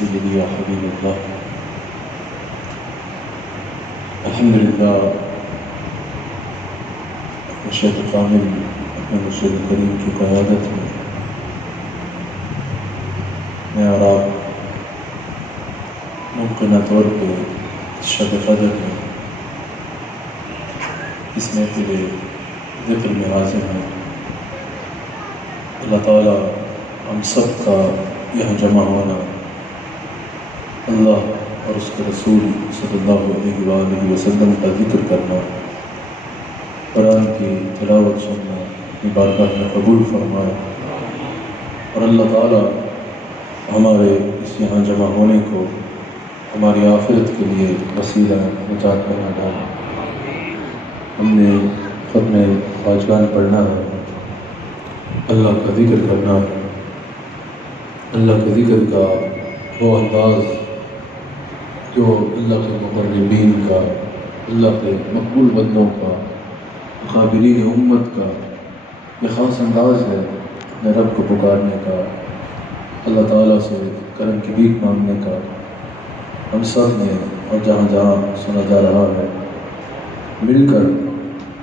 سيدي يا حبيب الله. الحمد لله شیخ کامل اپنے مرشد کریم کی قیادت میں اور آپ ممکنہ طور پہ اس شب قدر میں اس محفل ذکر میں حاضر ہیں. اللہ تعالیٰ ہم سب کا یہاں جمع ہونا اللہ اور اس کے رسول صلی اللہ علیہ وآلہ وسلم کا ذکر کرنا، قرآن کی تلاوت سننا اپنی بارگاہ میں قبول فرمائے، اور اللہ تعالیٰ ہمارے اس یہاں جمع ہونے کو ہماری آخرت کے لیے وسیلہ نجات بنا ڈالے. ہم نے ختم خواجگان پڑھنا ہے، اللہ کا ذکر کرنا ہے. اللہ کے ذکر کا وہ انداز جو اللہ کے مقربین کا، اللہ کے مقبول بندوں کا، قابلین امت کا یہ خاص انداز ہے اپنے رب کو پکارنے کا، اللہ تعالیٰ سے کرم کی بھیک مانگنے کا. ہم سب نے اور جہاں جہاں سنا جا رہا ہے مل کر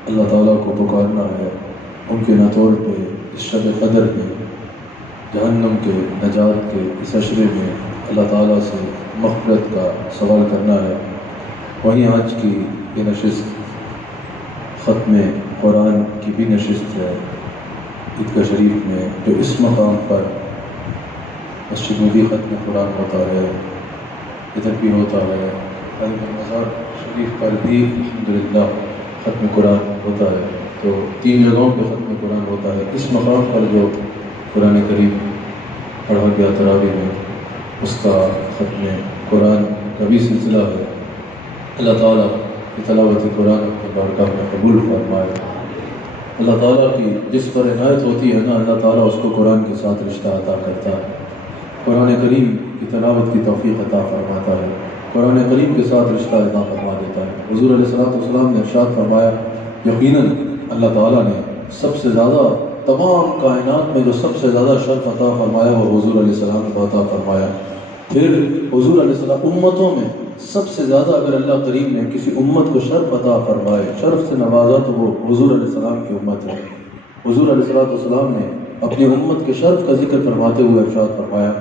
اللہ تعالیٰ کو پکارنا ہے. ممکنہ طور پہ اس شب قدر میں جہنم کے نجات کے اس عشرے میں اللہ تعالیٰ سے مغفرت کا سوال کرنا ہے. وہیں آج کی یہ نشست ختم قرآن کی بھی نشست ہے عیدگاہ شریف میں، جو اس مقام پر مسجد میں بھی ختم قرآن ہوتا ہے، ادھر بھی ہوتا ہے، مزار شریف پر بھی الحمدللہ ختم قرآن ہوتا ہے. تو 3 جگہوں پہ ختم قرآن ہوتا ہے. اس مقام پر جو قرآن کریم پڑھا گیا تراویح میں، اس کا ختم قرآن کا بھی سلسلہ ہے. اللہ تعالیٰ کی تلاوت قرآن اپنے بارگاہ میں قبول فرمائے. اللہ تعالیٰ کی جس پر عنایت ہوتی ہے نا، اللہ تعالیٰ اس کو قرآن کے ساتھ رشتہ عطا کرتا ہے. قرآن کریم کی تلاوت کی توفیق عطا فرماتا ہے، قرآن کریم کے ساتھ رشتہ عطا فرما دیتا ہے. حضور علیہ السلام نے ارشاد فرمایا، یقیناً اللہ تعالیٰ نے سب سے زیادہ تمام کائنات میں جو سب سے زیادہ شرف عطا فرمایا وہ حضور علیہ السلام کو عطا فرمایا. پھر حضور علیہ السلام امتوں میں سب سے زیادہ اگر اللہ کریم نے کسی امت کو شرف عطا فرمائے، شرف سے نوازا، تو وہ حضور علیہ السلام کی امت ہے. حضور علیہ السلام نے اپنی امت کے شرف کا ذکر فرماتے ہوئے ارشاد فرمایا،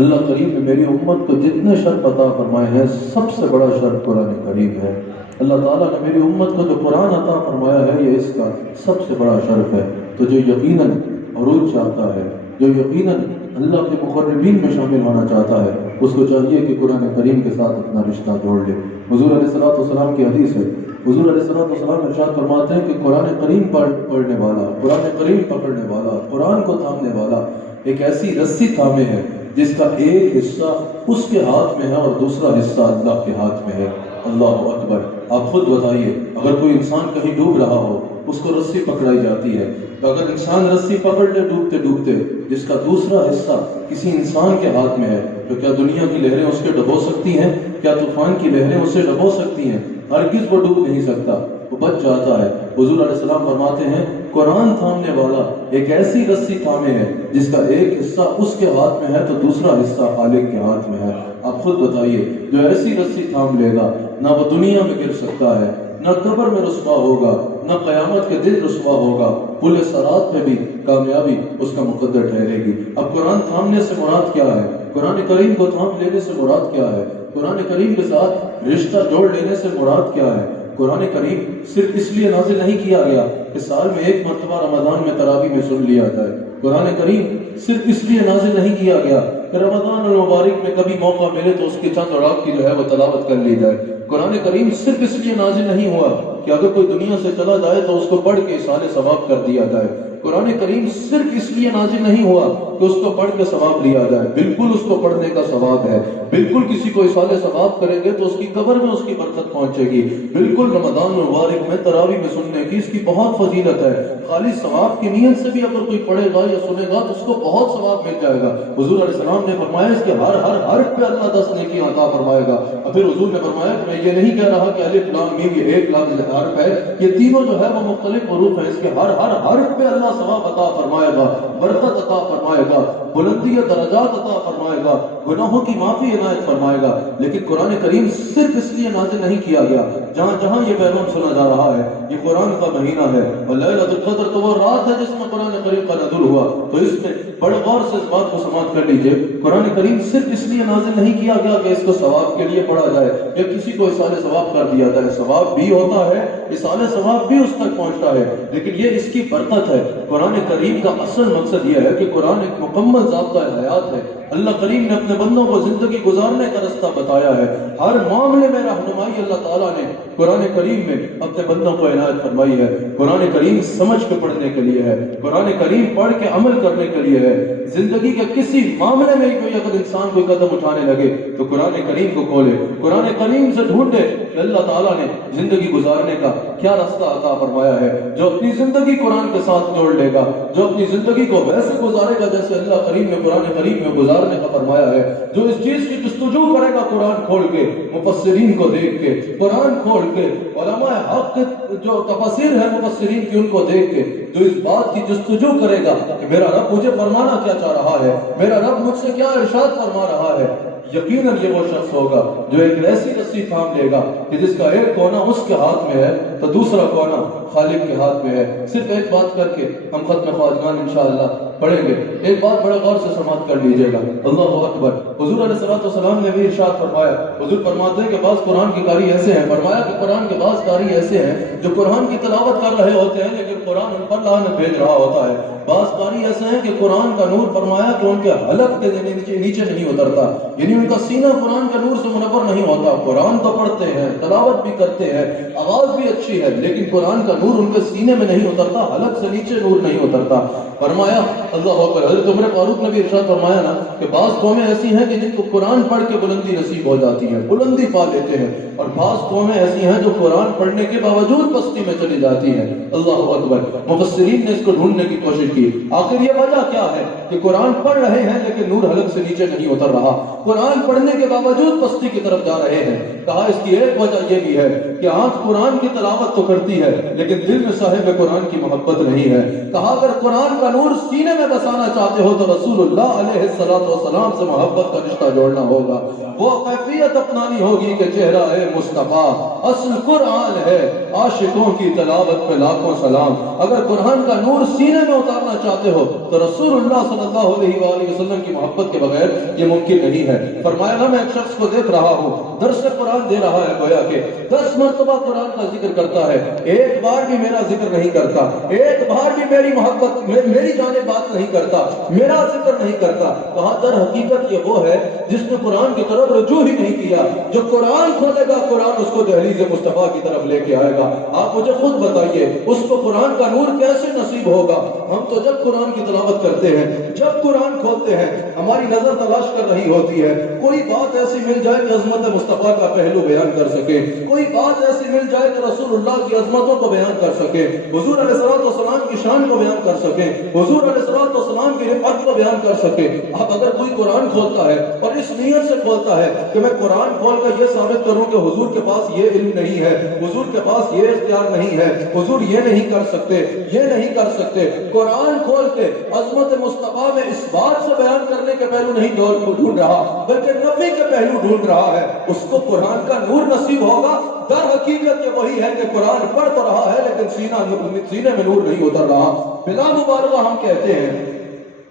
اللہ کریم نے میری امت کو جتنے شرف عطا فرمائے ہیں سب سے بڑا شرف قرآن کریم ہے. اللہ تعالیٰ نے میری امت کو جو قرآن عطا فرمایا ہے یہ اس کا سب سے بڑا شرف ہے. تو جو یقیناً عروج چاہتا ہے، جو یقیناً اللہ کے مقربین میں شامل ہونا چاہتا ہے، اس کو چاہیے کہ قرآن کریم کے ساتھ اپنا رشتہ جوڑ لے. حضور علیہ السلام کی حدیث ہے، حضور علیہ السلام ارشاد فرماتے ہیں کہ قرآن کریم پڑھنے والا، قرآن کریم پکڑنے والا، قرآن کو تھامنے والا ایک ایسی رسی تھامے ہے جس کا ایک حصہ اس کے ہاتھ میں ہے اور دوسرا حصہ اللہ کے ہاتھ میں ہے. اللہ اکبر. آپ خود بتائیے، اگر کوئی انسان کہیں ڈوب رہا ہو اس کو رسی پکڑائی جاتی ہے، تو اگر انسان رسی پکڑ لے ڈوبتے ڈوبتے جس کا دوسرا حصہ کسی انسان کے ہاتھ میں ہے، تو کیا دنیا کی لہریں اس کے ڈبو سکتی ہیں؟ کیا طوفان کی لہریں اسے ڈبو سکتی ہیں؟ ہرگز وہ ڈوب نہیں سکتا، وہ بچ جاتا ہے. حضور علیہ السلام فرماتے ہیں قرآن تھامنے والا ایک ایسی رسی تھامے ہے جس کا ایک حصہ اس کے ہاتھ میں ہے تو دوسرا حصہ خالق کے ہاتھ میں ہے. آپ خود بتائیے، جو ایسی رسی تھام لے گا نہ وہ دنیا میں گر سکتا ہے، نہ قبر میں رسوا ہوگا، نہ قیامت کے دن رسوا ہوگا، پل صراط میں بھی کامیابی اس کا مقدر ٹھہرے گی. اب قرآن تھامنے سے مراد کیا ہے؟ قرآن کریم کو تھام لینے سے مراد کیا ہے؟ قرآن کریم کے ساتھ رشتہ جوڑ لینے سے مراد کیا ہے؟ قرآن کریم صرف اس لیے نازل نہیں کیا گیا کہ سال میں ایک مرتبہ رمضان میں تراویح میں سن لیا جائے. قرآن کریم صرف اس لیے نازل نہیں کیا گیا کہ رمضان المبارک میں کبھی موقع ملے تو اس کے چند اوراق کی جو ہے وہ تلاوت کر لی جائے. قرآن کریم صرف اس لیے نازل نہیں ہوا کہ اگر کوئی دنیا سے چلا جائے تو اس کو پڑھ کے اصحاب ثواب کر دیا جائے. قرآن کریم صرف اس لیے نازل نہیں ہوا کہ اس کو پڑھ کے ثواب لیا جائے. بالکل اس کو پڑھنے کا ثواب ہے، بالکل کسی کو اصحاب ثواب کریں گے تو اس کی قبر میں اس کی برکت پہنچے گی. بالکل رمضان المبارک میں تراویح میں سننے کی اس کی بہت فضیلت ہے. خالی ثواب کی نیت سے بھی اگر کوئی پڑھے گا یا سنے گا تو اس کو بہت ثواب مل جائے گا. حضور علیہ السلام نے فرمایا اس کے ہر حرف پہ اللہ 10 نیکی عطا فرمائے گا. اور پھر حضور نے فرمایا کہ میں یہ نہیں کہہ رہا کہ الف لام میم یہ 1 لاکھ حرف ہے، یہ تینوں جو ہے وہ مختلف حروف ہیں، اس کے ہر حرف پہ اللہ ثواب عطا فرمائے گا، برکت عطا فرمائے گا. بلندی درجات عطا فرمائے گا، گناہوں کی معافی عنایت فرمائے گا۔ لیکن قرآن کریم صرف اس لیے نازل نہیں کیا گیا، جہاں جہاں یہ پیغام سنا جا رہا ہے یہ قرآن کا مہینہ ہے، اور لیلۃ القدر تو وہ رات ہے جس میں قرآن کریم کا نزول ہوا، تو اس میں بڑے غور سے اس بات کو سماعت کر لیجئے، قرآن کریم صرف اس لیے نازل نہیں کیا گیا کہ اس کو ثواب کے لیے پڑھا جائے یا کسی کو اصال ثواب کر دیا جائے، ثواب بھی ہوتا ہے، اصال ثواب بھی اس تک پہنچتا ہے، لیکن یہ اس کی برکت ہے۔ قرآن کریم کا اصل مقصد یہ ہے کہ قرآن ایک مکمل ضابطہ حیات ہے۔ اللہ کریم نے اپنے بندوں کو زندگی گزارنے کا رستہ بتایا ہے، ہر معاملے میں رہنمائی اللہ تعالیٰ نے قرآن کریم میں اپنے بندوں کو عنایت فرمائی ہے۔ قرآن کریم سمجھ کے پڑھنے کے لیے ہے، قرآن کریم پڑھ کے عمل کرنے کے لیے ہے۔ زندگی کے کسی معاملے میں کوئی اگر انسان کوئی قدم اٹھانے لگے تو قرآن کریم کو کھولے، قرآن کریم سے ڈھونڈے کہ اللہ تعالیٰ نے زندگی گزارنے کا کیا رستہ عطا فرمایا ہے۔ جو اپنی زندگی قرآن کے ساتھ جوڑ لے گا، جو اپنی زندگی کو ویسے گزارے گا جیسے اللہ کریم نے قرآن کریم میں گزارنے کا فرمایا ہے، جو اس چیز کی جستجو کرے گا قرآن کھول کے، مفسرین کو دیکھ کے، قرآن کھول کے، علماء حق جو تفسیر ہے مفسرین کی ان کو دیکھ کے، جو اس بات کی جستجو کرے گا کہ میرا رب مجھے فرمانا کیا چاہ رہا ہے، میرا رب مجھ سے کیا ارشاد فرما رہا ہے، یقیناً یہ وہ شخص ہوگا جو ایک ایسی رسی تھام لے گا کہ جس کا ایک کونا اس کے ہاتھ میں ہے تو دوسرا کونا خالق کے ہاتھ میں ہے۔ صرف ایک بات کر کے ہم ختم خواجگان انشاءاللہ پڑھیں گے، ایک بات بڑے غور سے سماعت کر لیجئے گا۔ اللہ اکبر۔ حضور علیہ السلام نے بھی ارشاد فرمایا، حضور فرماتے ہیں کہ بعض قرآن کی قاری ایسے ہیں، فرمایا کہ قرآن کے بعض قاری ایسے ہیں جو قرآن کی تلاوت کر رہے ہوتے ہیں لیکن قرآن ان پر لعنت بھیج رہا ہوتا ہے۔ بعض قاری ایسے ہیں کہ قرآن کا نور فرمایا کہ ان کے حلق کے نیچے نہیں اترتا، یعنی ان کا سینہ قرآن کے نور سے منور نہیں ہوتا، قرآن تو پڑھتے ہیں، تلاوت بھی کرتے ہیں، آواز بھی اچھی ہے، لیکن قرآن کا نور ان کے سینے میں نہیں اترتا، حلق سے نیچے نور نہیں اترتا۔ فرمایا اللہ اکبر، حضرت عمر فاروق نے بھی ارشاد فرمایا نا کہ بعض قومیں ایسی ہیں کہ جن کو قرآن پڑھ کے بلندی نصیب ہو جاتی ہے، بلندی پا لیتے ہیں، اور بعض قومیں ایسی ہیں جو قرآن پڑھنے کے باوجود پستی میں چلی جاتی ہیں۔ اللہ اکبر۔ مفسرین نے اس کو ڈھونڈنے کی کوشش کی، آخر یہ وجہ کیا ہے کہ قرآن پڑھ رہے ہیں لیکن نور حلق سے نیچے نہیں اتر رہا، قرآن پڑھنے کے باوجود پستی کی طرف جا رہے ہیں۔ کہا اس کی ایک وجہ یہ بھی ہے کہ آنکھ قرآن کی تلاوت تو کرتی ہے لیکن دل میں صاحب قرآن کی محبت نہیں ہے۔ کہا اگر قرآن کا نور سینے میں بسانا چاہتے ہو تو رسول اللہ علیہ السلام سے محبت کا رشتہ جوڑنا ہوگا، وہ کیفیت اپنانی ہوگی کہ چہرہ ہے مصطفیٰ اصل قرآن ہے، عاشقوں کی تلاوت پہ لاکھوں سلام۔ اگر قرآن کا نور سینے میں اتارنا چاہتے ہو تو رسول اللہ صلی اللہ علیہ وآلہ وسلم کی محبت کے بغیر یہ ممکن نہیں ہے۔ فرمایا نا میں ایک شخص کو دیکھ رہا ہوں درس قرآن دے رہا ہے، گویا کہ 10 مرتبہ قرآن کا ذکر کرتا ہے، ایک بار بھی میرا ذکر نہیں کرتا، ایک بار بھی میری محبت میری جانب بات نہیں کرتا، میرا ذکر نہیں کرتا۔ کہا در حقیقت یہ وہ ہے جس نے قرآن کی طرف رجوع ہی نہیں کیا، جو قرآن کھولے گا قرآن اس کو دہلیز مصطفیٰ کی طرف لے کے آئے گا۔ آپ مجھے خود بتائیے اس کو قرآن کا نور کیسے نصیب ہوگا؟ ہم تو جب قرآن کی تلاوت کرتے ہیں، جب قرآن کھولتے ہیں، ہماری نظر تلاش کر رہی ہوتی ہے کوئی بات ایسی مل جائے کہ عظمت مصطفیٰ کا پہلو بیان کر سکے، کوئی بات ایسی مل جائے کہ رسول اللہ کی عظمتوں کو بیان کر سکے، حضور علیہ السلام کی شان کو بیان کر سکے، حضور علیہ السلام کی رفعت کو بیان کر سکے۔ اب اگر کوئی قرآن کھولتا ہے اور اس نیت سے کھولتا ہے کہ میں قرآن کھول کر یہ ثابت کروں کہ حضور کے پاس یہ علم نہیں ہے، حضور کے پاس یہ اختیار نہیں ہے، حضور یہ نہیں کر سکتے، یہ نہیں کر سکتے، قرآن کھول کے عظمت مصطفیٰ میں اس بات سے بیان کرنے کے پہلو نہیں ڈھونڈ رہا بلکہ نفی کے پہلو ڈھونڈ رہا ہے، اس کو قرآن کا نور نصیب ہوگا۔ در حقیقت یہ وہی ہے کہ قرآن پڑھ تو رہا ہے لیکن سینے میں نور نہیں اتر رہا۔ بلا مبالغہ ہم کہتے ہیں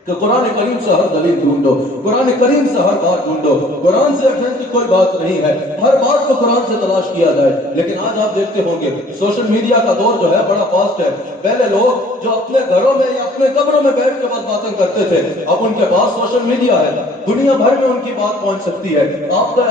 کہ قرآن کریم سے ہر دلیل ڈھونڈو، قرآن کریم سے ہر بات ڈھونڈو، قرآن سے اٹھنے کی کوئی بات نہیں ہے، ہر بات کو قرآن سے تلاش کیا جائے۔ لیکن آج آپ دیکھتے ہوں گے سوشل میڈیا کا دور جو ہے بڑا فاسٹ ہے۔ پہلے لوگ جو اپنے گھروں میں یا اپنے قبروں میں بیٹھ کے بس باتیں کرتے تھے، اب ان کے پاس سوشل میڈیا ہے، دنیا بھر میں ان کی بات پہنچ سکتی ہے۔ آپ کا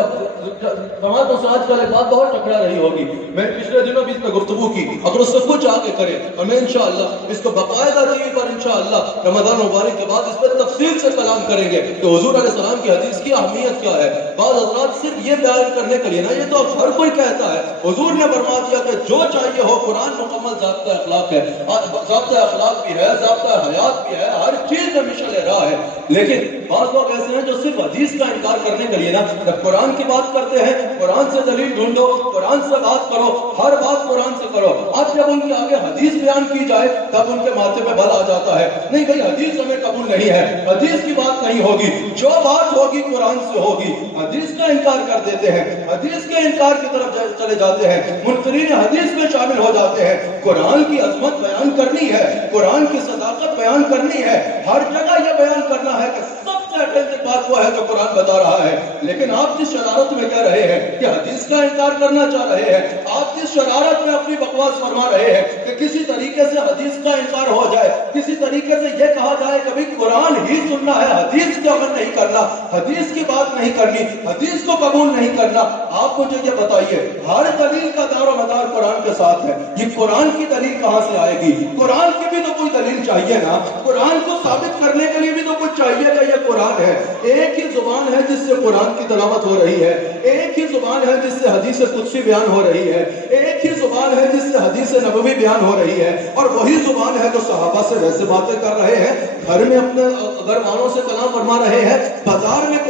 سماعتوں سے آج کل ایک بات بہت ٹکرا رہی ہوگی، میں پچھلے دنوں بھی اس میں گفتگو کی، اگر اس سے کچھ آگے کرے اور میں انشاءاللہ اس کو باقاعدہ ٹی وی پر انشاءاللہ رمضان مبارک کے بعد اس پر تفصیل سے کلام کریں گے کہ حضور علیہ السلام کی حدیث کی اہمیت کیا ہے۔ بعض حضرات صرف یہ بیان کرنے کے لیے نا، یہ تو ہر کوئی کہتا ہے، حضور نے فرما دیا کہ جو چاہیے ہو، قرآن مکمل ضابطہ اخلاق ہے، ضابطہ اخلاق بھی ہے، ضابطہ حیات بھی ہے، ہر چیز میں مشعل راہ ہے، لیکن بعض لوگ ایسے ہیں جو صرف حدیث کا انکار کرنے کے لیے نا جب قرآن کی بات کرتے ہیں قرآن سے دلیل ڈھونڈو، قرآن سے بات کرو، ہر بات قرآن سے کرو، اب جب ان کے آگے حدیث بیان کی جائے تب ان کے ماتھے پہ بل آ جاتا ہے، نہیں بھائی حدیث ہمیں قبول نہیں ہے، حدیث کی بات نہیں ہوگی، جو بات ہوگی قرآن سے ہوگی۔ حدیث کا انکار کر دیتے ہیں، حدیث کے انکار کی طرف چلے جاتے ہیں، منکرین حدیث میں شامل ہو جاتے ہیں۔ قرآن کی عظمت بیان کرنی ہے، قرآن کی صداقت بیان کرنی ہے، ہر جگہ یہ بیان کرنا ہے کہ سب سے اتھینٹک بات وہ ہے جو قرآن بتا رہا ہے، لیکن آپ جس شرارت میں کہہ رہے ہیں کہ حدیث کا انکار کرنا چاہ رہے ہیں، آپ جس شرارت میں اپنی بکواس فرما رہے ہیں کہ کسی طریقے سے حدیث کا انکار ہو جائے، کسی طریقے سے یہ کہا جائے کہ بھی قرآن ہی سننا ہے، حدیث کا عمل نہیں کرنا، حدیث کی بات نہیں کرنی، حدیث کو قبول نہیں کرنا، آپ مجھے یہ بتائیے ہر دلیل کا دار و مدار قرآن کے ساتھ ہے، یہ قرآن کی دلیل کہاں سے آئے گی؟ قرآن کی بھی تو کوئی دلیل چاہیے نا، قرآن کو ثابت کرنے کے لیے بھی تو کچھ چاہیے کہ یہ قرآن ہے۔ ایک ہی زبان ہے جس سے قرآن کی تلاوت ہو رہی ہے، ایک ہی زبان ہے جس سے حدیث قدسی بیان ہو رہی ہے، ایک ہی زبان ہے جس سے حدیث نبوی بیان ہو رہی ہے، اور وہی زبان ہے جو صحابہ سے ویسے باتیں کر رہے ہیں، گھر میں اپنے گھر والوں سے کلام فرما رہے ہیں، بازار میں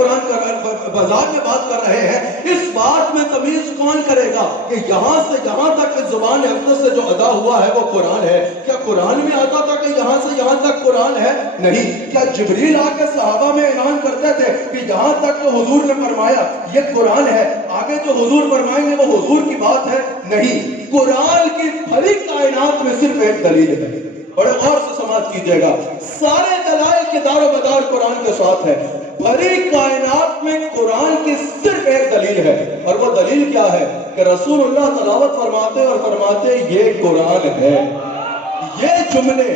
بازار میں بات کر رہے ہیں۔ اس بات میں تمیز کون کرے گا کہ یہاں سے یہاں تک اس زبان اقدس سے جو ادا ہوا ہے وہ قرآن ہے؟ کیا قرآن میں آتا تھا کہ یہاں سے یہاں تک قرآن ہے؟ نہیں۔ کیا جبریل آ کے صحابہ میں اعلان کرتے تھے کہ یہاں تک تو حضور نے فرمایا یہ قرآن ہے، آگے جو حضور فرمائیں گے وہ حضور کی بات ہے؟ نہیں۔ قرآن کی بھری کائنات میں صرف ایک دلیل ہے، بڑے غور سے سماعت کیجئے گا، سارے دلائل کے دار و مدار قرآن کے ساتھ ہے، بھری کائنات میں قرآن کی صرف ایک دلیل ہے، اور وہ دلیل کیا ہے کہ رسول اللہ تلاوت فرماتے اور فرماتے یہ قرآن ہے، یہ جملے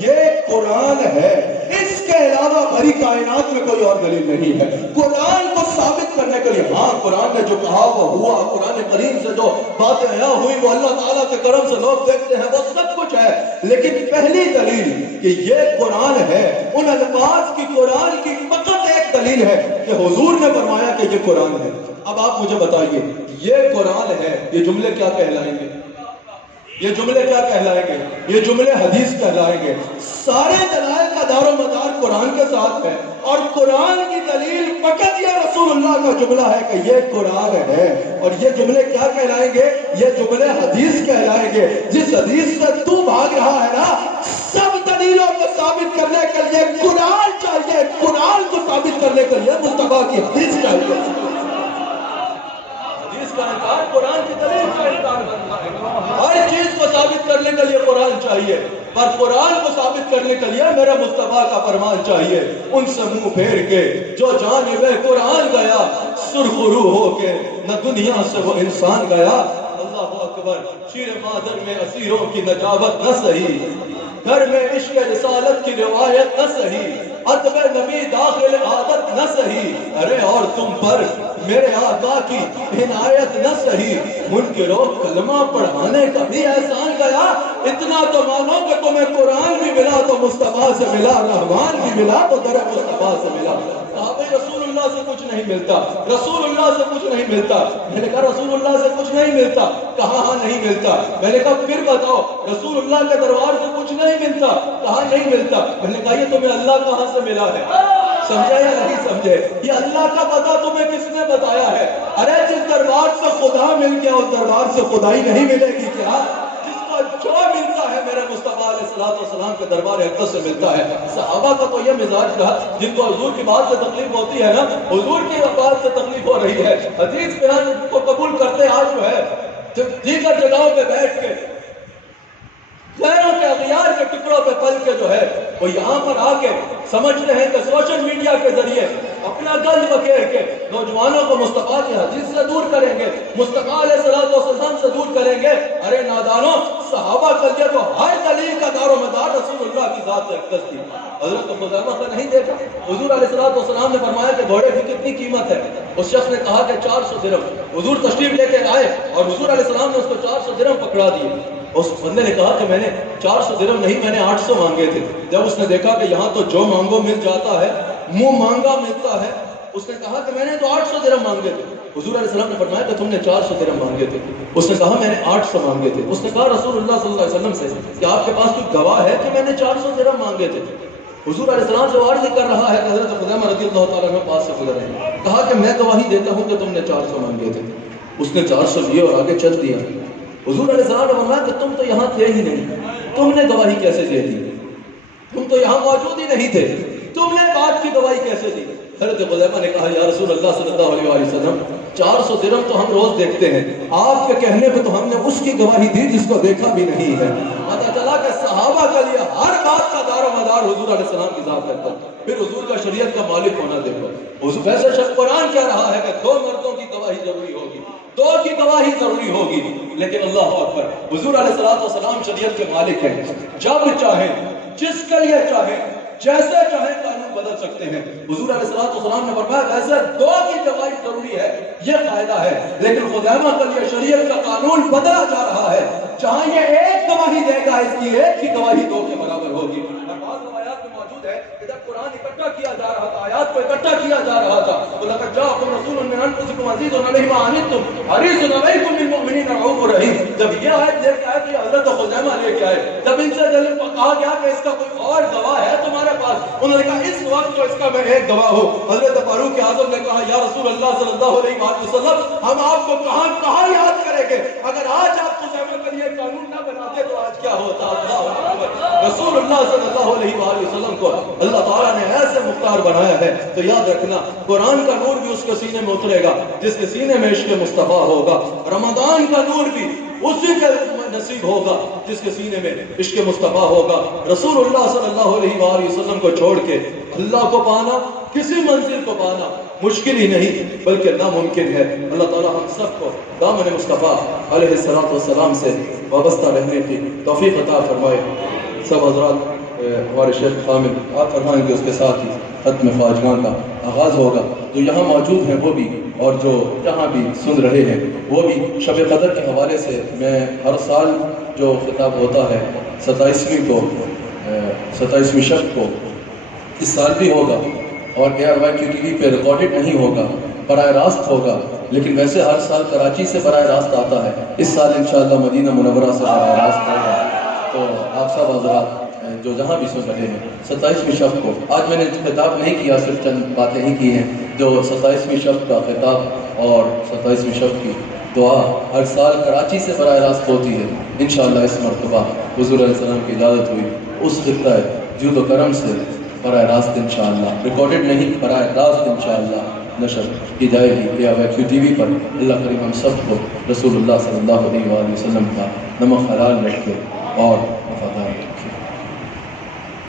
یہ قرآن ہے، اس کے علاوہ بھری کائنات میں کوئی اور دلیل نہیں ہے۔ قرآن کو ثابت کرنے کے لیے ہاں قرآن نے جو کہا وہ ہوا، قرآن کریم سے جو باتیں عیاں ہوئی وہ اللہ تعالیٰ کے کرم سے لوگ دیکھتے ہیں، وہ سب کچھ ہے، لیکن پہلی دلیل کہ یہ قرآن ہے، ان الفاظ کی قرآن کی فقط ایک دلیل ہے کہ حضور نے فرمایا کہ یہ قرآن ہے۔ اب آپ مجھے بتائیے یہ قرآن ہے، یہ جملے کیا کہلائیں گے؟ یہ جملے کیا کہلائیں گے؟ یہ جملے حدیث کہلائیں گے۔ سارے دلائل کا دار و مدار قرآن کے ساتھ ہے، اور قرآن کی دلیل فقط یہ رسول اللہ کا جملہ ہے کہ یہ قرآن ہے، اور یہ جملے کیا کہلائیں گے؟ یہ جملے حدیث کہلائیں گے۔ جس حدیث سے تو بھاگ رہا ہے نا، سب دلیلوں کو ثابت کرنے کے لیے قرآن چاہیے، قرآن کو ثابت کرنے کے لیے مصطفیٰ کی حدیث چاہیے۔ قرآن کی دلیل کا انکار کرنا ہے، ہر چیز کو ثابت کرنے کے لیے قرآن چاہیے، پر قرآن کو ثابت کرنے کے لیے میرا مصطفیٰ کا فرمان چاہیے۔ ان سے منہ پھیر کے جو جانب قرآن گیا، سرخ روح ہو کے نہ دنیا سے وہ انسان گیا۔ اللہ اکبر۔ شیر مادر میں اسیروں کی نجابت نہ سہی، گھر میں عشق رسالت کی روایت نہ سہی، ادب نبی داخل عادت نہ سہی، ارے اور تم پر میرے آقا کی عنایت نہ سہی، منکروں کلمہ پڑھانے کا بھی احسان گیا۔ اتنا تو مانو کہ تمہیں قرآن بھی ملا تو مصطفیٰ سے ملا، رحمان بھی ملا تو در مصطفیٰ سے ملا۔ صحابہ رسول اللہ سے کچھ نہیں ملتا، رسول اللہ سے کچھ نہیں ملتا۔ میں نے کہا رسول اللہ سے کچھ نہیں ملتا، کہاں ہاں نہیں ملتا۔ میں نے کہا پھر بتاؤ رسول اللہ کے دربار سے کچھ نہیں ملتا، کہاں نہیں ملتا۔ میں نے کہا یہ تمہیں اللہ کہاں سے ملا ہے؟ سمجھے یا نہیں سمجھے؟ یہ اللہ کا پتہ تمہیں کس نے بتایا ہے؟ ارے جس دربار سے خدا مل گیا اس دربار سے خدائی نہیں ملے گی کیا؟ جس کو جو ملتا ہے میرے مصطفیٰ علیہ السلام کے دربار اقدس سے ملتا ہے۔ صحابہ کا تو یہ مزاج تھا، جن کو حضور کی بات سے تکلیف ہوتی ہے نا، حضور کی بات سے تکلیف ہو رہی ہے، حدیث بیان کو قبول کرتے آج جو ہے دیگر جگہوں پہ بیٹھ کے غیروں کے اغیار کے ٹکڑوں پہ پل کے جو ہے وہ یہاں پر آ کے سمجھتے ہیں کہ سوشل میڈیا کے ذریعے اپنا گند بکیر کے نوجوانوں کو مصطفیٰ کی حدیث سے دور کریں گے، مصطفیٰ علیہ السلام سے دور کریں گے۔ ارے نادانوں، صحابہ کے لیے تو ہر دلیل کا دار و مدار رسول اللہ کی ذات اقدس تھی۔ حضرت خزیمہ کا نہیں دیکھا، حضور علیہ السلام نے فرمایا کہ گھوڑے کی کتنی قیمت ہے؟ اس شخص نے کہا کہ 400 درہم۔ حضور تشریف لے کے آئے اور حضور علیہ السلام نے اس کو 400 درہم پکڑا دیے۔ اس بندے نے کہا کہ میں نے 400 درہم نہیں، میں نے 800 مانگے تھے۔ جب اس نے دیکھا کہ یہاں تو جو مانگو مل جاتا ہے، منہ مانگا ملتا ہے، اس نے کہا کہ میں نے تو 800 درہم مانگے تھے۔ حضور علیہ السلام نے فرمایا کہ تم نے 400 درہم مانگے تھے۔ اس نے کہا میں نے 800 مانگے تھے۔ اس نے کہا رسول اللہ صلی اللہ علیہ وسلم سے کہ آپ کے پاس کوئی گواہ ہے کہ میں نے 400 درہم مانگے تھے؟ حضور علیہ السلام سے عرض کر رہا ہے کہ حضرت خزیمہ رضی اللہ تعالیٰ عنہ پاس سے گزر رہے ہیں، کہا کہ میں گواہی دیتا ہوں کہ تم نے 400 مانگے تھے. اس نے 400 لیے اور آگے چل دیا. حضور علیہ السلام نے فرمایا کہ تم تو یہاں تھے ہی نہیں، تم نے گواہی کیسے دے دی؟ تم تو یہاں موجود ہی نہیں تھے، تم نے بات کی گواہی کیسے دی؟ حضرت خزیمہ نے کہا یا رسول اللہ صلی اللہ علیہ وسلم 400 درہم تو ہم روز دیکھتے ہیں، آپ کے کہنے پہ تو ہم نے اس کی گواہی دی جس کو دیکھا بھی نہیں ہے. پتہ چلا کہ صحابہ کا لیے ہر بات کا دار و مدار حضور علیہ السلام کی ذات کرتا. پھر حضور کا شریعت کا مالک ہونا دیکھو. ویسے شخص قرآن کہہ رہا ہے کہ 2 مردوں کی گواہی ضروری ہوگی، 2 کی گواہی ضروری ہوگی، لیکن اللہ اکبر حضور علیہ السلام شریعت کے مالک ہیں. جب چاہیں، جس کے لیے چاہیں، جیسے چاہیں قانون بدل سکتے ہیں. حضور علیہ السلام نے فرمایا ویسے 2 کی گواہی ضروری ہے، یہ فائدہ ہے، لیکن خزیمہ کے لیے شریعت کا قانون بدلا جا رہا ہے. جہاں یہ 1 گواہی دے گا، اس کی 1 کی گواہی 2 کے برابر ہوگی. بعض روایات میں موجود ہے کہ جب قرآن اکٹھا کیا جا رہا تھا، آیات کو اکٹھا کیا جا رہا تھا، وَلَقَدْ جَاءَكُمْ رَسُولٌ مِّنْ أَنفُسِكُمْ عَزِيزٌ عَلَيْهِ مَا عَنِتُّمْ حَرِيصٌ عَلَيْكُمْ بِالْمُؤْمِنِينَ رَءُوفٌ رَحِيمٌ. جب یہ آیت لے کے آئے تو یہ حضرت خزیمہ لے کے آئے. جب ان سے کہا گیا کہ اس کا کوئی اور گواہ ہے تمہارے پاس، انہوں نے کہا اس وقت تو اس کا میں 1 گواہ ہوں. حضرت فاروق اعظم نے کہا یا رسول اللہ صلی اللہ علیہ وسلم ہم آپ کو کہاں یاد کریں گے؟ اگر آج آپ خزیمہ کے لیے قانون نہ بناتے تو آج کیا ہوتا؟ اللہ اکبر. رسول اللہ صلی اللہ علیہ وسلم کو اللہ تعالیٰ نے ایسے مختار بنایا ہے. تو یاد رکھنا قرآن کا نور بھی اس کے سینے میں اترے گا جس کے سینے میں عشق مصطفیٰ ہوگا. رمضان کا نور بھی اسی کے نصیب ہوگا جس کے سینے میں عشق مصطفیٰ ہوگا. رسول اللہ صلی اللہ علیہ وسلم کو چھوڑ کے اللہ کو پانا، کسی منزل کو پانا مشکل ہی نہیں بلکہ ناممکن ہے. اللہ تعالیٰ ہم سب کو دامن مصطفیٰ علیہ السلام سے وابستہ رہنے کی توفیق عطا فرمائے. سب حضرات ہمارے شیخ حامد آپ فرمائیں گے، اس کے ساتھ ہی ختم خواجگان کا آغاز ہوگا. جو یہاں موجود ہیں وہ بھی اور جو جہاں بھی سن رہے ہیں وہ بھی شب قدر کے حوالے سے میں ہر سال جو خطاب ہوتا ہے 27ویں شب کو اس سال بھی ہوگا اور ARYQ TV پہ ریکارڈڈ نہیں ہوگا، براہ راست ہوگا، لیکن ویسے ہر سال کراچی سے براہ راست آتا ہے. اس سال انشاءاللہ مدینہ منورہ سے براہ راست ہوگا. تو آپ سب حضرات جو جہاں بھی سن رہے ہیں 27ویں شب کو، آج میں نے خطاب نہیں کیا، صرف چند باتیں ہی کی ہیں. جو 27ویں شب کا خطاب اور 27ویں شب کی دعا ہر سال کراچی سے براہ راست ہوتی ہے. انشاءاللہ اس مرتبہ حضور علیہ السلام کی اجازت ہوئی اس خطہ جود و کرم سے براہ راست انشاءاللہ ریکارڈڈ نہیں، براہ راست انشاءاللہ نشر کی جائے گی ARYQ TV پر. اللہ کریم ہم سب کو رسول اللہ صلی اللہ علیہ وسلم کا نمک حلال رکھے اور